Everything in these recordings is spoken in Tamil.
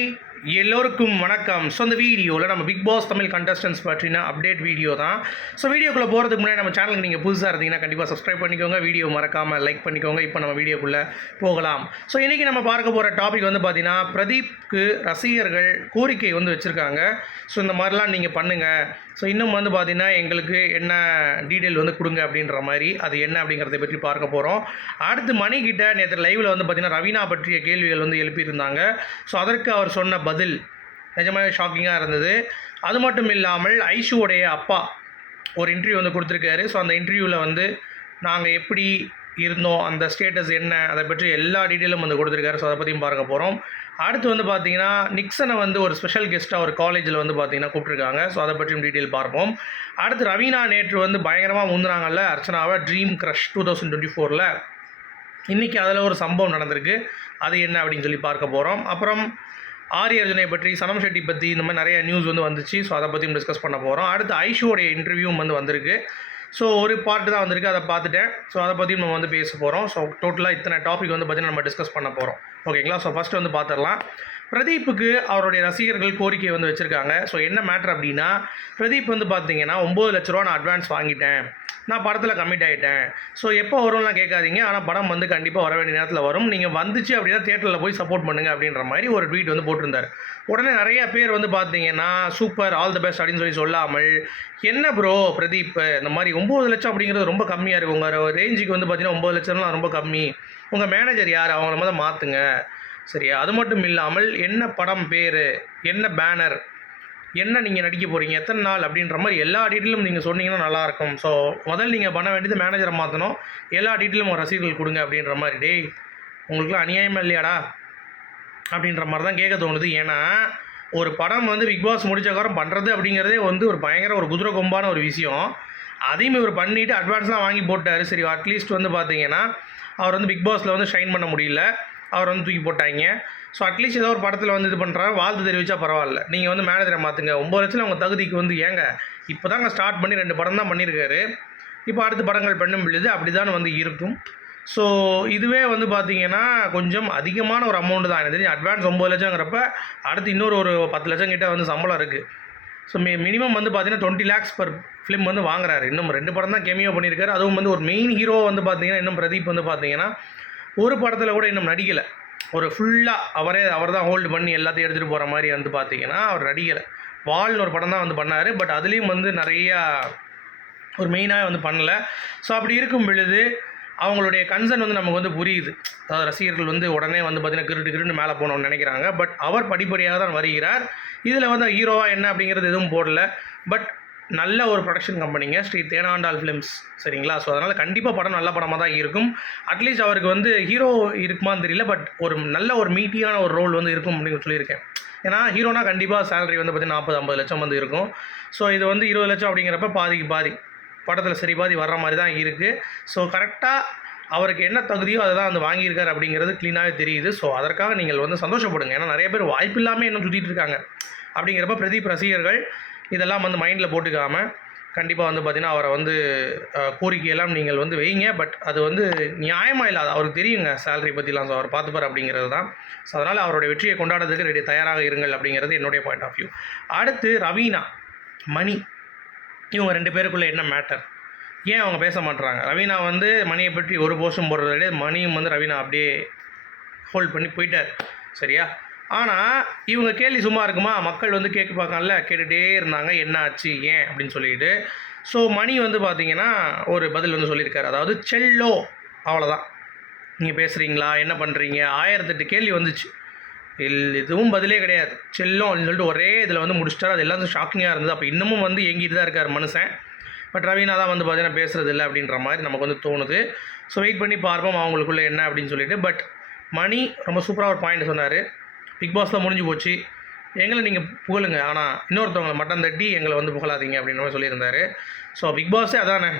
Bye. எல்லோருக்கும் வணக்கம். ஸோ இந்த வீடியோவில் நம்ம பிக் பாஸ் தமிழ் கண்டஸ்டன்ஸ் பற்றின அப்டேட் வீடியோ தான். ஸோ வீடியோக்குள்ளே போகிறதுக்கு முன்னாடி நம்ம சேனலுக்கு நீங்கள் புதுசாக இருந்தீங்கன்னா கண்டிப்பாக சப்ஸ்கிரைப் பண்ணிக்கோங்க. வீடியோ மறக்காமல் லைக் பண்ணிக்கோங்க. இப்போ நம்ம வீடியோக்குள்ளே போகலாம். ஸோ இன்றைக்கி நம்ம பார்க்க போகிற டாபிக் வந்து பார்த்திங்கன்னா பிரதீப்க்கு ரசிகர்கள் கோரிக்கை வந்து வச்சுருக்காங்க. ஸோ இந்த மாதிரிலாம் நீங்கள் பண்ணுங்கள் ஸோ இன்னும் வந்து பார்த்தீங்கன்னா எங்களுக்கு என்ன டீட்டெயில் வந்து கொடுங்க அப்படின்ற மாதிரி அது என்ன அப்படிங்கிறத பற்றி பார்க்க போகிறோம் அடுத்து மணிக்கிட்ட நேற்று லைவில் வந்து பார்த்தீங்கன்னா ரவீனா பற்றிய கேள்விகள் வந்து எழுப்பியிருந்தாங்க. ஸோ அதற்கு அவர் சொன்ன பதில். நிஜமாவே ஷாக்கிங்காக இருந்தது. அது மட்டும் இல்லாமல் ஐஷுவோடைய அப்பா ஒரு இன்டர்வியூ வந்து கொடுத்துருக்காரு. ஸோ அந்த இன்டர்வியூவில் வந்து நாங்கள் எப்படி இருந்தோம் அந்த ஸ்டேட்டஸ் என்ன அதை பற்றி எல்லா டீட்டெயிலும் வந்து கொடுத்துருக்காரு. ஸோ அதை பற்றியும் பார்க்க போகிறோம் அடுத்து வந்து பார்த்தீங்கன்னா நிக்சனை வந்து ஒரு ஸ்பெஷல் கெஸ்ட்டாக ஒரு காலேஜில் வந்து பார்த்தீங்கன்னா கூப்பிட்ருக்காங்க ஸோ அதை பற்றியும் டீட்டெயில் பார்ப்போம். அடுத்து ரவீனா நேற்று வந்து பயங்கரமாக முந்தினாங்கல்ல அர்ச்சனாவை dream crush two thousand twenty ஃபோரில் இன்றைக்கி அதில் ஒரு சம்பவம் நடந்திருக்கு. அது என்ன அப்படின்னு சொல்லி பார்க்க போகிறோம் அப்புறம் ஆரி அர்ஜுனை பற்றி சனம் ஷெட்டி பற்றி இந்த மாதிரி நிறைய நியூஸ் வந்து வந்துச்சு. ஸோ அதை பற்றியும் டிஸ்கஸ் பண்ண போகிறோம் அடுத்து ஐஷுவோடைய இன்டர்வியூவும் வந்து வந்திருக்கு. ஸோ ஒரு பார்ட்டு தான் வந்திருக்கு. அதை பார்த்துட்டேன். ஸோ அதை பற்றியும் நம்ம வந்து பேச போகிறோம் ஸோ டோட்டலாக இத்தனை டாபிக் வந்து பார்த்தீங்கன்னா நம்ம டிஸ்கஸ் பண்ண போகிறோம் ஓகேங்களா ஸோ ஃபஸ்ட்டு வந்து பார்த்துடலாம். பிரதீப்புக்கு அவருடைய ரசிகர்கள் கோரிக்கை வந்து வச்சுருக்காங்க. ஸோ என்ன மேட்ரு அப்படின்னா பிரதீப் வந்து பார்த்தீங்கன்னா ஒம்பது லட்ச ரூபா நான் அட்வான்ஸ் வாங்கிட்டேன். நான் படத்தில் கமிட் ஆகிட்டேன் ஸோ எப்போ வரும்லாம் கேட்காதீங்க. ஆனால் படம் வந்து கண்டிப்பாக வர வேண்டிய நேரத்தில் வரும். நீங்கள் வந்துச்சு அப்படின்னா தேட்டரில் போய் சப்போர்ட் பண்ணுங்க அப்படின்ற மாதிரி ஒரு ட்வீட் வந்து போட்டிருந்தார். உடனே நிறைய பேர் வந்து பார்த்தீங்கன்னா சூப்பர் ஆல் தி பெஸ்ட் அப்படின்னு சொல்லி சொல்லாமல் என்ன ப்ரோ பிரதீப்? இந்த மாதிரி ஒம்பது லட்சம் அப்படிங்கிறது ரொம்ப கம்மியாக இருக்கும் உங்கள் ரேஞ்சுக்கு வந்து பார்த்தீங்கன்னா ஒம்பது லட்சம்லாம் ரொம்ப கம்மி. உங்கள் மேனேஜர் யார்? அவங்கள மாதிரி மாற்றுங்க சரியா அது மட்டும் இல்லாமல் என்ன படம் பேர்? என்ன பேனர் என்ன நீங்கள் நடிக்க போகிறீங்க எத்தனை நாள்? அப்படின்ற மாதிரி எல்லா டீட்டெயிலும் நீங்கள் சொன்னீங்கன்னா நல்லாயிருக்கும். ஸோ முதல்ல நீங்கள் பண்ண வேண்டியது மேனேஜரை மாற்றணும் எல்லா டீட்டெயிலும் உங்கள் ரசீதுகள் கொடுங்க அப்படின்ற மாதிரி. டேய் உங்களுக்குலாம் அநியாயமாக இல்லையாடா? அப்படின்ற மாதிரி தான் கேட்க தோணுது. ஏன்னா ஒரு படம் வந்து பிக் பாஸ் முடிச்சக்காரம் பண்ணுறது அப்படிங்கிறதே வந்து ஒரு பயங்கர ஒரு குதிரை கொம்பான ஒரு விஷயம். அதையும் இவர் பண்ணிவிட்டு அட்வான்ஸ்லாம் வாங்கி போட்டார். சரி அட்லீஸ்ட் வந்து பார்த்தீங்கன்னா அவர் வந்து பிக் பாஸில் வந்து ஷைன் பண்ண முடியல. அவர் வந்து தூக்கி போட்டாங்க. ஸோ அட்லீஸ்ட் ஏதோ ஒரு படத்தில் வந்து இது பண்ணுறாங்க வாழ்த்து தெரிவித்தா பரவாயில்ல. நீங்கள் வந்து மேனேஜரை மாற்றுங்க ஒம்பது லட்சம் உங்கள் தகுதிக்கு வந்து ஏங்க. இப்போ தாங்க ஸ்டார்ட் பண்ணி ரெண்டு படம் தான் பண்ணியிருக்காரு இப்போ அடுத்த படங்கள் பண்ணும் பொழுது அப்படி தான் வந்து இருக்கும். ஸோ இதுவே வந்து பார்த்தீங்கன்னா கொஞ்சம் அதிகமான ஒரு அமௌண்ட் தான். எனக்கு தெரிஞ்சு அட்வான்ஸ் ஒம்பது லட்சங்கிறப்ப அடுத்து இன்னொரு ஒரு பத்து லட்சம் கிட்டே வந்து சம்பளம் இருக்குது ஸோ மி மினிமம் வந்து பார்த்தீங்கன்னா டுவெண்ட்டி லேக்ஸ் பர் ஃபிலிம் வந்து வாங்குறாரு. இன்னும் ரெண்டு படம் தான் கெமியோ பண்ணியிருக்காரு அதுவும் வந்து ஒரு மெயின் ஹீரோ வந்து பார்த்தீங்கன்னா இன்னும் பிரதீப் வந்து பார்த்தீங்கன்னா ஒரு படத்தில் கூட இன்னும் நடிக்கலை. ஒரு ஃபுல்லாக அவரே அவர் தான் ஹோல்டு பண்ணி எல்லாத்தையும் எடுத்துகிட்டு போகிற மாதிரி வந்து பார்த்தீங்கன்னா அவர் நடிக்கலை. வால்னு ஒரு படம் தான் வந்து பண்ணார். பட் அதுலேயும் வந்து நிறையா ஒரு மெயினாக வந்து பண்ணல. ஸோ அப்படி இருக்கும் பொழுது அவங்களுடைய கன்சர்ன் வந்து நமக்கு வந்து புரியுது. அதாவது ரசிகர்கள் வந்து உடனே வந்து பார்த்திங்கன்னா கிருட்டு கிருட்டு மேலே போகணும்னு நினைக்கிறாங்க. பட் அவர் படிப்படியாக தான் வருகிறார். இதில் வந்து ஹீரோவாக என்ன அப்படிங்கிறது எதுவும் போடல. பட் நல்ல ஒரு ப்ரொடக்ஷன் கம்பெனிங்க ஸ்ரீ தேனாண்டால் ஃபிலிம்ஸ் சரிங்களா? ஸோ அதனால் கண்டிப்பாக படம் நல்ல படமாக தான் இருக்கும். அட்லீஸ்ட் அவருக்கு வந்து ஹீரோ இருக்குமான்னு தெரியல பட் ஒரு நல்ல ஒரு மீட்டியான ஒரு ரோல் வந்து இருக்கும் அப்படின்னு சொல்லியிருக்கேன். ஏன்னா ஹீரோனா கண்டிப்பாக சேலரி வந்து பார்த்தீங்கன்னா நாற்பது ஐம்பது லட்சம் வந்து இருக்கும். ஸோ இது வந்து இருபது லட்சம் அப்படிங்கிறப்ப பாதிக்கு பாதி. படத்தில் சரி பாதி வர்ற மாதிரி தான் இருக்குது ஸோ கரெக்டாக அவருக்கு என்ன தகுதியோ அதை தான் வந்து வாங்கியிருக்காரு அப்படிங்கிறது க்ளீனாகவே தெரியுது. ஸோ அதற்காக நீங்கள் வந்து சந்தோஷப்படுங்க. ஏன்னா நிறைய பேர் வாய்ப்பு இல்லாமல் இன்னும் சுற்றிட்டு இருக்காங்க அப்படிங்கிறப்ப பிரதீப் ரசிகர்கள் இதெல்லாம் வந்து மைண்டில் போட்டுக்காமல் கண்டிப்பாக வந்து பார்த்திங்கன்னா அவரை வந்து கோரிக்கையெல்லாம் நீங்கள் வந்து வைங்க. பட் அது வந்து நியாயமாக இல்லாத அவருக்கு தெரியுங்க. சேலரி பற்றிலாம் ஸோ அவர் பார்த்துப்பார் அப்படிங்கிறது தான். ஸோ அதனால் அவருடைய வெற்றியை கொண்டாடுறதுக்கு ரெடி தயாராக இருங்கள் அப்படிங்கிறது என்னுடைய பாயிண்ட் ஆஃப் வியூ அடுத்து ரவீனா மணி. இவங்க ரெண்டு பேருக்குள்ளே என்ன மேட்டர் ஏன் அவங்க பேச மாட்டுறாங்க ரவீனா வந்து மணியை பற்றி ஒரு போஸ்டும் போடுறத விட மணியும் வந்து ரவீனா அப்படியே ஹோல்ட் பண்ணி போயிட்டார். சரியா? ஆனால் இவங்க கேள்வி சும்மா இருக்குமா? மக்கள் வந்து கேட்க பார்க்கல கேட்டுகிட்டே இருந்தாங்க என்ன ஆச்சு ஏன்? அப்படின்னு சொல்லிட்டு. ஸோ மணி வந்து பார்த்தீங்கன்னா ஒரு பதில் வந்து சொல்லியிருக்காரு. அதாவது செல்லோ அவ்வளோதான் நீங்கள் பேசுகிறீங்களா என்ன பண்ணுறீங்க ஆயிரத்தெட்டு கேள்வி வந்துச்சு. இல் இதுவும் பதிலே கிடையாது. செல்லோ அப்படின்னு சொல்லிட்டு ஒரே இதில் வந்து முடிச்சிட்டார். அது எல்லாத்தையும் ஷாக்கிங்காக இருந்தது. அப்போ இன்னமும் வந்து எங்கிட்டு தான் இருக்கார் மனுஷன். பட் ரவீனா தான் வந்து பார்த்தீங்கன்னா பேசுகிறது இல்லை அப்படின்ற மாதிரி நமக்கு வந்து தோணுது. ஸோ வெயிட் பண்ணி பார்ப்போம் அவங்களுக்குள்ள என்ன அப்படின்னு சொல்லிட்டு. பட் மணி ரொம்ப சூப்பராக ஒரு பாயிண்ட் சொன்னார். பிக் பாஸில் முடிஞ்சு போச்சு. எங்களை நீங்கள் புகழுங்க. ஆனால் இன்னொருத்தவங்களை மட்டம் தட்டி எங்களை வந்து புகழாதீங்க அப்படின்னு சொல்லியிருந்தார். ஸோ பிக் பாஸே அதானே.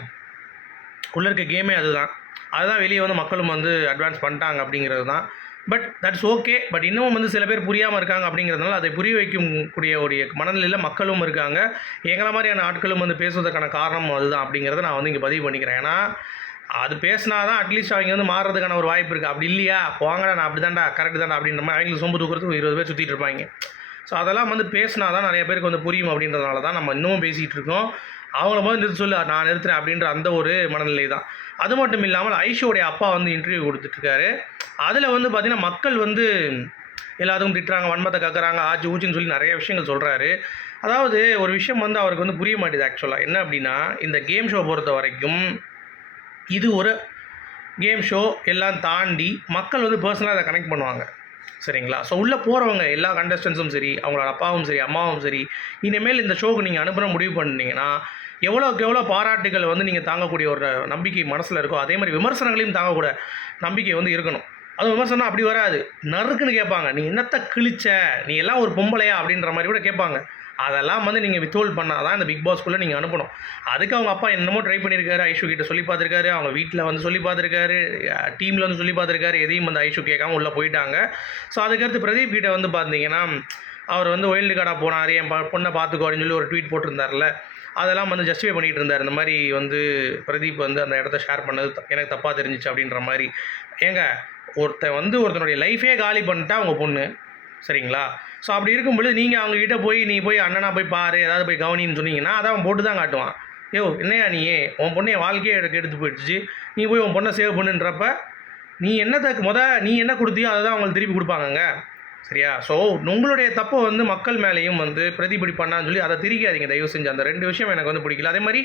உள்ளே இருக்க கேமே அதுதான். அதுதான் வெளியே வந்து மக்களும் வந்து அட்வான்ஸ் பண்ணிட்டாங்க அப்படிங்கிறது தான். பட் தட்ஸ் ஓகே பட் இன்னமும் வந்து சில பேர் புரியாமல் இருக்காங்க அப்படிங்கிறதுனால அதை புரிய வைக்கக்கூடிய ஒரு மனநிலையில் மக்களும் இருக்காங்க. எங்களை மாதிரியான ஆட்களும் வந்து பேசுவதற்கான காரணம் அதுதான் அப்படிங்கிறத நான் வந்து இங்கே பதிவு பண்ணிக்கிறேன். ஏன்னா அது பேசினா தான் அட்லீஸ்ட் அவங்க வந்து மாறுறதுக்கான ஒரு வாய்ப்பு இருக்குது அப்படி இல்லையா? போங்கடா நான் அப்படி தான்டா கரெக்ட் தான்டா அப்படின்ற மாதிரி அவங்களுக்கு சொம்பு தூக்குறதுக்கு இருபது பேர் சுற்றிட்டு இருப்பாங்க. ஸோ அதெல்லாம் வந்து பேசினா தான் நிறைய பேருக்கு வந்து புரியும் அப்படின்றதுனால தான் நம்ம இன்னமும் பேசிகிட்டு இருக்கோம். அவங்கள போது நிறுத்த சொல்லு நான் நிறுத்துறேன் அப்படின்ற அந்த ஒரு மனநிலை தான். அது மட்டும் இல்லாமல் ஐஷோடைய அப்பா வந்து இன்டர்வியூ கொடுத்துட்ருக்காரு அதில் வந்து பார்த்திங்கன்னா மக்கள் வந்து எல்லாத்துக்கும் திட்டுறாங்க வன்மத்தை கக்குறாங்க ஆச்சு ஊச்சின்னு சொல்லி நிறைய விஷயங்கள் சொல்கிறாரு அதாவது ஒரு விஷயம் வந்து அவருக்கு வந்து புரிய மாட்டேது ஆக்சுவலாக என்ன அப்படின்னா இந்த கேம் ஷோ பொறுத்த வரைக்கும் இது ஒரு கேம் ஷோ எல்லாம் தாண்டி மக்கள் வந்து பர்சனலாக அதை கனெக்ட் பண்ணுவாங்க. சரிங்களா? ஸோ உள்ளே போகிறவங்க எல்லா கண்டஸ்டன்ஸும் சரி அவங்களோட அப்பாவும் சரி அம்மாவும் சரி இனிமேல் இந்த ஷோக்கு நீங்கள் அனுப்புகிற முடிவு பண்ணிங்கன்னா எவ்வளோக்கு எவ்வளோ பாராட்டுகள் வந்து நீங்கள் தாங்கக்கூடிய ஒரு நம்பிக்கை மனசில் இருக்கோ அதே மாதிரி விமர்சனங்களையும் தாங்கக்கூட நம்பிக்கை வந்து இருக்கணும். அது விமர்சனம் அப்படி வராது. நறுக்குன்னு கேட்பாங்க. நீ என்னத்தை கிழிச்ச? நீ எல்லாம் ஒரு பொம்பளையா? அப்படின்ற மாதிரி கூட கேட்பாங்க. அதெல்லாம் வந்து நீங்கள் வித்ஹோல்ட் பண்ணால் தான் இந்த பிக் பாஸ்க்குள்ளே நீங்கள் அனுப்பணும். அதுக்கு அவங்க அப்பா என்னமோ ட்ரை பண்ணியிருக்காரு ஐஷு கிட்ட சொல்லி பார்த்துருக்காரு அவங்க வீட்டில் வந்து சொல்லி பார்த்துருக்காரு டீமில் வந்து சொல்லி பார்த்துருக்காரு எதையும் வந்து ஐஷு கேட்காம உள்ளே போயிட்டாங்க. ஸோ அதுக்கடுத்து பிரதீப் கிட்ட வந்து பார்த்தீங்கன்னா அவர் வந்து ஒயில்டு கார்டாக போனார் என் ப- பொண்ணை பார்த்துக்கோ அப்படின்னு சொல்லி ஒரு ட்வீட் போட்டிருந்தார்ல அதெல்லாம் வந்து ஜஸ்டிஃபை பண்ணிகிட்டு இருந்தார். இந்த மாதிரி வந்து பிரதீப் வந்து அந்த இடத்த ஷேர் பண்ணது த- எனக்கு தப்பாக தெரிஞ்சிச்சு அப்படின்ற மாதிரி. ஏங்க ஒருத்தன் வந்து ஒருத்தனுடைய லைஃபே காலி பண்ணிட்டா அவங்க பொண்ணு சரிங்களா? ஸோ அப்படி இருக்கும் பொழுது நீங்கள் அவங்ககிட்ட போய் நீ போய் அண்ணனா போய் பாரு ஏதாவது போய் கவனின்னு சொன்னீங்கன்னா அதை அவன் போட்டு தான் காட்டுவான். யோ என்னையா நீ? உன் பொண்ணு என் வாழ்க்கையே எடுக்க எடுத்து போயிடுச்சு. நீ போய் உன் பொண்ணை சேவ் பண்ணுன்றப்ப நீ என்னத்தை முத நீ என்ன கொடுத்தியோ அதை தான் அவங்களுக்கு திருப்பி கொடுப்பாங்கங்க. சரியா? ஸோ உங்களுடைய தப்பை வந்து மக்கள் மேலேயும் வந்து பிரதிபலி பண்ணான்னு சொல்லி அதை திரிக்காதீங்க தயவு செஞ்சு அந்த ரெண்டு விஷயம் எனக்கு வந்து பிடிக்கல. அதே மாதிரி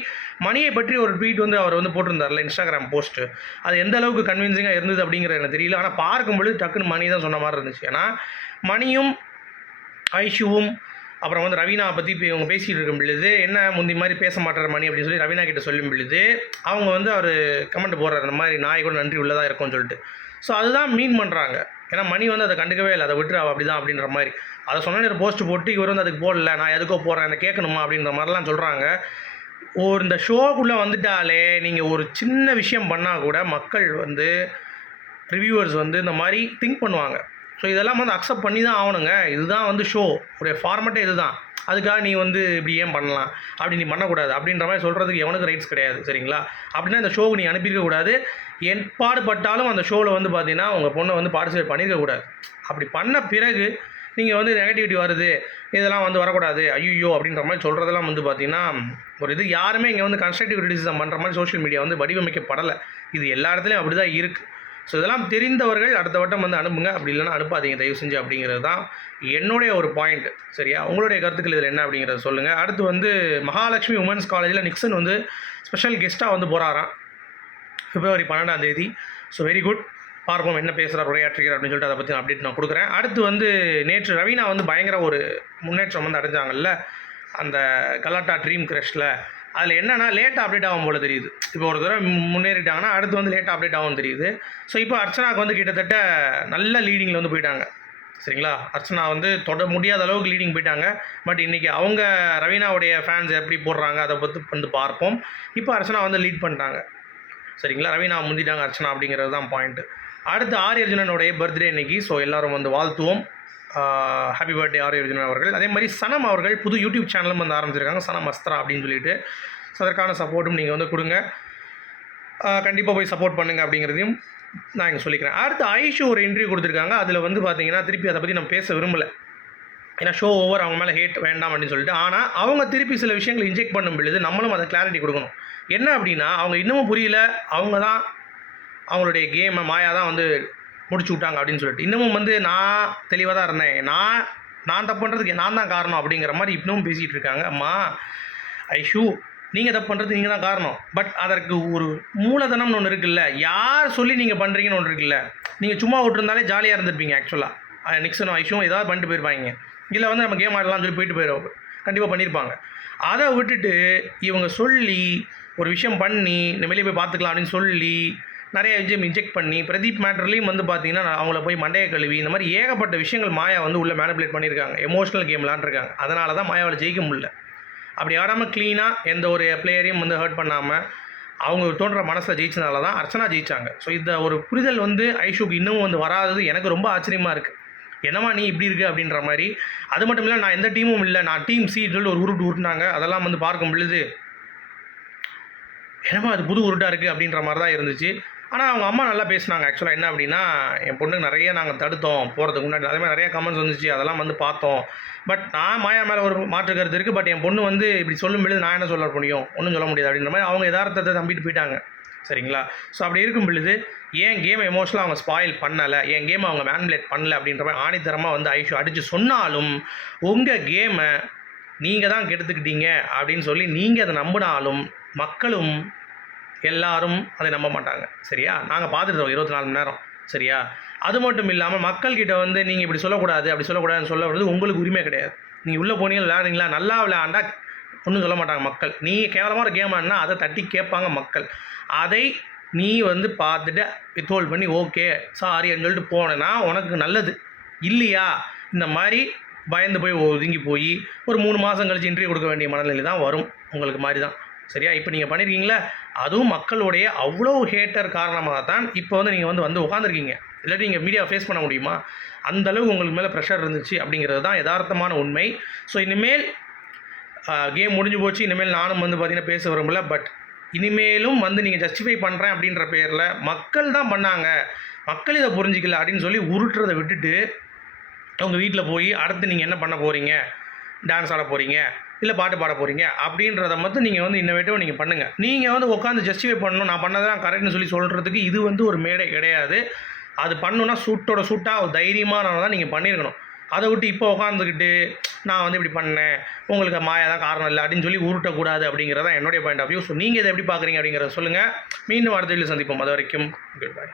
மணியை பற்றி ஒரு ட்வீட் வந்து அவர் வந்து போட்டிருந்தார்ல இன்ஸ்டாகிராம் போஸ்ட்டு அது எந்த அளவுக்கு கன்வின்சிங்காக இருந்தது அப்படிங்கிறது எனக்கு தெரியல. ஆனால் பார்க்கும்பொழுது டக்குன்னு மணி தான் சொன்ன மாதிரி இருந்துச்சு. ஏன்னா மணியும் ஐஷுவும் அப்புறம் வந்து ரவீனா பற்றி இப்போ இவங்க பேசிகிட்டு இருக்கும் பொழுது என்ன முந்தி மாதிரி பேச மாட்டார் மணி அப்படின்னு சொல்லி ரவீனா கிட்ட சொல்லும் பொழுது அவங்க வந்து அவர் கமெண்ட் போடுறாரு இந்த மாதிரி நாய் கூட நன்றி உள்ளதாக இருக்கும்னு சொல்லிட்டு. ஸோ அதுதான் மீன் பண்ணுறாங்க ஏன்னா மணி வந்து அதை கண்டுக்கவே இல்லை. அதை விட்டுரு அவ அப்படி தான் அப்படின்ற மாதிரி. அதை சொன்ன ஒரு போஸ்ட் போட்டு இவர் வந்து அதுக்கு போடல நான் எதுக்கோ போடுறேன் என்ன கேட்கணுமா அப்படின்ற மாதிரிலாம் சொல்கிறாங்க ஒரு இந்த ஷோக்குள்ளே வந்துட்டாலே நீங்கள் ஒரு சின்ன விஷயம் பண்ணால் கூட மக்கள் வந்து ரிவ்யூவர்ஸ் வந்து இந்த மாதிரி திங்க் பண்ணுவாங்க. ஸோ இதெல்லாம் வந்து அக்செப்ட் பண்ணி தான் ஆகணுங்க. இதுதான் வந்து ஷோ ஒரு ஃபார்மேட்டே இதுதான். அதுக்காக நீ வந்து இப்படி ஏன் பண்ணலாம்? அப்படி நீ பண்ணக்கூடாது. அப்படின்ற மாதிரி சொல்கிறதுக்கு எவனுக்கு ரைட்ஸ் கிடையாது சரிங்களா? அப்படின்னா இந்த ஷோவுக்கு நீ அனுப்பியிருக்கக்கூடாது என் பாடுபட்டாலும் அந்த ஷோவில் வந்து பார்த்தீங்கன்னா உங்கள் பொண்ணை வந்து பார்ட்டிசிபேட் பண்ணியிருக்கக்கூடாது அப்படி பண்ண பிறகு நீங்கள் வந்து நெகட்டிவிட்டி வருது இதெல்லாம் வந்து வரக்கூடாது. ஐயோ அப்படின்ற மாதிரி சொல்கிறதெல்லாம் வந்து பார்த்தீங்கன்னா ஒரு இது யாருமே இங்கே வந்து கன்ஸ்ட்ரக்டிவ் கிரிட்டிசிசம் பண்ணுற மாதிரி சோஷியல் மீடியா வந்து வடிவமைக்கப்படலை. இது எல்லா இடத்துலையும் அப்படி தான் இருக்குது ஸோ இதெல்லாம் தெரிந்தவர்கள் அடுத்த வட்டம் வந்து அனுப்புங்க. அப்படி இல்லைன்னா அனுப்பாதீங்க. தயவு செஞ்சு அப்படிங்கிறது தான் என்னுடைய ஒரு பாயிண்ட் சரியா? உங்களுடைய கருத்துக்கள் இதில் என்ன அப்படிங்கிறத சொல்லுங்கள் அடுத்து வந்து மகாலட்சுமி உமன்ஸ் காலேஜில் நிக்சன் வந்து ஸ்பெஷல் கெஸ்ட்டாக வந்து போகிறாராம் பிப்ரவரி பன்னெண்டாம் தேதி. ஸோ வெரி குட் பார்ப்போம் என்ன பேசுகிறார் உரையாற்றுகிறார் அப்படின்னு சொல்லிட்டு அதை பற்றி அப்டேட் நான் கொடுக்குறேன். அடுத்து வந்து நேற்று ரவீனா வந்து பயங்கர ஒரு முன்னேற்றம் வந்து அடைஞ்சாங்கல்ல. அந்த கலாட்டா ட்ரீம் கிரஷில் அதில் என்னென்னா லேட்டாக அப்டேட் ஆகும் போல தெரியுது. இப்போ ஒரு தடவை முன்னேறிட்டாங்கன்னா அடுத்து வந்து லேட்டாக அப்டேட் ஆகும் தெரியுது. ஸோ இப்போ அர்ச்சனாவுக்கு வந்து கிட்டத்தட்ட நல்ல லீடிங்கில் வந்து போயிட்டாங்க. சரிங்களா? அர்ச்சனா வந்து தொட முடியாத அளவுக்கு லீடிங் போயிட்டாங்க. பட் இன்றைக்கி அவங்க ரவீனாவுடைய ஃபேன்ஸ் எப்படி போடுறாங்க அதை பற்றி வந்து பார்ப்போம். இப்போ அர்ச்சனா வந்து லீட் பண்ணிட்டாங்க. சரிங்களா? ரவீனா முந்திட்டாங்க அர்ச்சனா அப்படிங்கிறது தான் பாயிண்ட்டு அடுத்து ஆரி அர்ஜுனனுடைய பர்த்டே இன்னைக்கு. ஸோ எல்லோரும் வந்து வாழ்த்துவோம். ஹாப்பி பர்த்டே ஆரி அர்ஜுனன் அவர்கள். அதே மாதிரி சனம் அவர்கள் புது யூடியூப் சேனலும் வந்து ஆரம்பிச்சிருக்காங்க. சனம் அஸ்த்ரா அப்படின்னு சொல்லிட்டு. ஸோ அதற்கான சப்போர்ட்டும் நீங்கள் வந்து கொடுங்க. கண்டிப்பாக போய் சப்போர்ட் பண்ணுங்க அப்படிங்கிறதையும் நான் இங்கே சொல்லிக்கிறேன். அடுத்து ஐஷு ஒரு இன்டர்வியூ கொடுத்துருக்காங்க. அதில் வந்து பார்த்தீங்கன்னா திருப்பி அதை பற்றி நம்ம பேச விரும்பலை. ஏன்னா ஷோ ஓவர் அவங்க மேலே ஹேட் வேண்டாம் அப்படின்னு சொல்லிட்டு. ஆனால் அவங்க திருப்பி சில விஷயங்களை இன்ஜெக்ட் பண்ணும் பொழுது நம்மளும் அதை கிளாரிட்டி கொடுக்கணும். என்ன அப்படின்னா அவங்க இன்னமும் புரியல. அவங்க தான் அவங்களுடைய கேமை மாயா தான் வந்து முடிச்சு விட்டாங்க அப்படின்னு சொல்லிட்டு. இன்னமும் வந்து நான் தெளிவாக தான் இருந்தேன். நான் நான் தப்பு பண்ணுறதுக்கு நான் தான் காரணம் அப்படிங்கிற மாதிரி இன்னமும் பேசிகிட்டு இருக்காங்க. அம்மா ஐஷு நீங்கள் தப்பு பண்ணுறது நீங்கள் தான் காரணம். பட் அதற்கு ஒரு மூலதனம்னு ஒன்று இருக்குல்ல. யார் சொல்லி நீங்கள் பண்ணுறீங்கன்னு ஒன்று இருக்குல்ல. நீங்கள் சும்மா விட்டுருந்தாலே ஜாலியாக இருந்திருப்பீங்க ஆக்சுவலாக நிக்சனும் ஐஷும் ஏதாவது பண்ணிட்டு போயிருப்பாங்க. இல்லை வந்து நம்ம கேம் ஆடலாம்னு சொல்லி போயிட்டு போயிடும். கண்டிப்பாக பண்ணியிருப்பாங்க அதை விட்டுட்டு இவங்க சொல்லி ஒரு விஷயம் பண்ணி இந்த வெளியே போய் பார்த்துக்கலாம் அப்படின்னு சொல்லி நிறைய விஷயம் இன்ஜெக்ட் பண்ணி பிரதீப் மேட்டர்லேயும் வந்து பார்த்தீங்கன்னா அவங்கள போய் மண்டையை கழுவி இந்த மாதிரி ஏகப்பட்ட விஷயங்கள் மாயா வந்து உள்ளே மேனிபுலேட் பண்ணியிருக்காங்க. எமோஷனல் கேம் விளாண்டுருக்காங்க அதனால தான் மாயாவில் ஜெயிக்க முடியல. அப்படி ஆடாமல் க்ளீனாக எந்த ஒரு பிளேயரையும் வந்து ஹர்ட் பண்ணாமல் அவங்க தோன்ற மனசில் ஜெயிச்சனால தான் அர்ச்சனா ஜெயிச்சாங்க. ஸோ இந்த ஒரு புரிதல் வந்து ஐஷுக்கு இன்னமும் வந்து வராதது எனக்கு ரொம்ப ஆச்சரியமாக இருக்குது என்னம்மா நீ இப்படி இருக்கு? அப்படின்ற மாதிரி. அது மட்டும் இல்லை நான் எந்த டீமும் இல்லை. நான் டீம் சி ஒரு உருட்டு உருட்டினாங்க. அதெல்லாம் வந்து பார்க்கும் பொழுது என்னமோ அது புது உருட்டாக இருக்குது அப்படின்ற மாதிரி தான் இருந்துச்சு. ஆனால் அவங்க அம்மா நல்லா பேசினாங்க. ஆக்சுவலாக என்ன அப்படின்னா என் பொண்ணுக்கு நிறைய நாங்கள் தடுத்தோம் போகிறதுக்கு முன்னாடி. அதே மாதிரி நிறைய கமெண்ட்ஸ் வந்துச்சு. அதெல்லாம் வந்து பார்த்தோம். பட் நான் மாயா மேலே ஒரு மாற்று கருத்து இருக்குது பட் என் பொண்ணு வந்து இப்படி சொல்லும் பொழுது நான் என்ன சொல்ல முடியும்? ஒன்றும் சொல்ல முடியாது அப்படின்ற மாதிரி அவங்க யதார்த்தத்தை நம்பிட்டு போயிட்டாங்க. சரிங்களா? ஸோ அப்படி இருக்கும் பொழுது ஏன் கேம் எமோஷனலாக அவங்க ஸ்பாயில் பண்ணலை? என் கேமை அவங்க மேன்லேட் பண்ணல? அப்படின்ற மாதிரி ஆணித்தரமாக வந்து ஐஷு அடித்து சொன்னாலும் உங்கள் கேமை நீங்கள் தான் கெடுத்துக்கிட்டீங்க. அப்படின்னு சொல்லி நீங்கள் அதை நம்பினாலும் மக்களும் எல்லாரும் அதை நம்ப மாட்டாங்க. சரியா? நாங்கள் பார்த்துருந்தோம் இருபத்தி நாலு மணி நேரம். சரியா? அது மட்டும் இல்லாமல் மக்கள்கிட்ட வந்து நீங்கள் இப்படி சொல்லக்கூடாது அப்படி சொல்லக்கூடாதுன்னு சொல்ல உங்களுக்கு உரிமை கிடையாது. நீங்கள் உள்ளே போனீங்க விளையாடுறீங்களா நல்லா விளையாண்டா ஒன்றும் சொல்ல மாட்டாங்க மக்கள். நீ கேவலமாக ஒரு கேம் ஆடினா அதை தட்டி கேட்பாங்க மக்கள். அதை நீ வந்து பார்த்துட்டு வித்தோல் பண்ணி ஓகே சாரின்னு சொல்லிட்டு போனேன்னா உனக்கு நல்லது. இல்லையா? இந்த மாதிரி பயந்து போய் ஒதுங்கி போய் ஒரு மூணு மாதம் கழிச்சு இன்டர்வியூ கொடுக்க வேண்டிய மனநிலை தான் வரும். உங்களுக்கு மாதிரி தான் சரியா? இப்போ நீங்கள் பண்ணியிருக்கீங்களா அதுவும் மக்களுடைய அவ்வளோ ஹேட்டர் காரணமாக தான் இப்போ வந்து நீங்கள் வந்து வந்து உட்காந்துருக்கீங்க இல்லாட்டி நீங்கள் மீடியா ஃபேஸ் பண்ண முடியுமா? அந்தளவு உங்களுக்கு மேலே ப்ரெஷர் இருந்துச்சு அப்படிங்கிறது தான் யதார்த்தமான உண்மை. ஸோ இனிமேல் கேம் முடிஞ்சு போச்சு. இனிமேல் நானும் வந்து பார்த்தீங்கன்னா பேச விரும்பல. பட் இனிமேலும் வந்து நீங்கள் ஜஸ்டிஃபை பண்ணுறேன் அப்படின்ற பேரில் மக்கள் தான் பண்ணாங்க. மக்கள் இதை புரிஞ்சிக்கல அப்படின்னு சொல்லி உருட்டுறதை விட்டுட்டு அவங்க வீட்டில் போய் அடுத்து நீங்கள் என்ன பண்ண போகிறீங்க டான்ஸ் ஆட போகிறீங்க இல்லை பாட்டு பாட போகிறீங்க அப்படின்றத மட்டும் நீங்கள் வந்து இன்னோவேட்டிவ் நீங்கள் பண்ணுங்கள் நீங்கள் வந்து உட்காந்து ஜஸ்டிஃபை பண்ணணும். நான் பண்ணதான் கரெக்ட்னு சொல்லி சொல்கிறதுக்கு இது வந்து ஒரு மேடை கிடையாது. அது பண்ணுன்னா சூட்டோட சூட்டாக ஒரு தைரியமாக தான் நீங்கள் பண்ணியிருக்கணும். அதை விட்டு இப்போ உட்காந்துக்கிட்டு நான் வந்து இப்படி பண்ணேன் உங்களுக்கு மாயா தான் காரணம் இல்லை அப்படின்னு சொல்லி உருட்டக்கூடாது அப்படிங்கிறதான் என்னுடைய பாயிண்ட் ஆஃப் வியூ ஸோ நீங்கள் இதை எப்படி பார்க்குறீங்க அப்படிங்கிறத சொல்லுங்கள் மீண்டும் அடுத்த வீட்டில் சந்திப்போம். அது வரைக்கும் குட் பை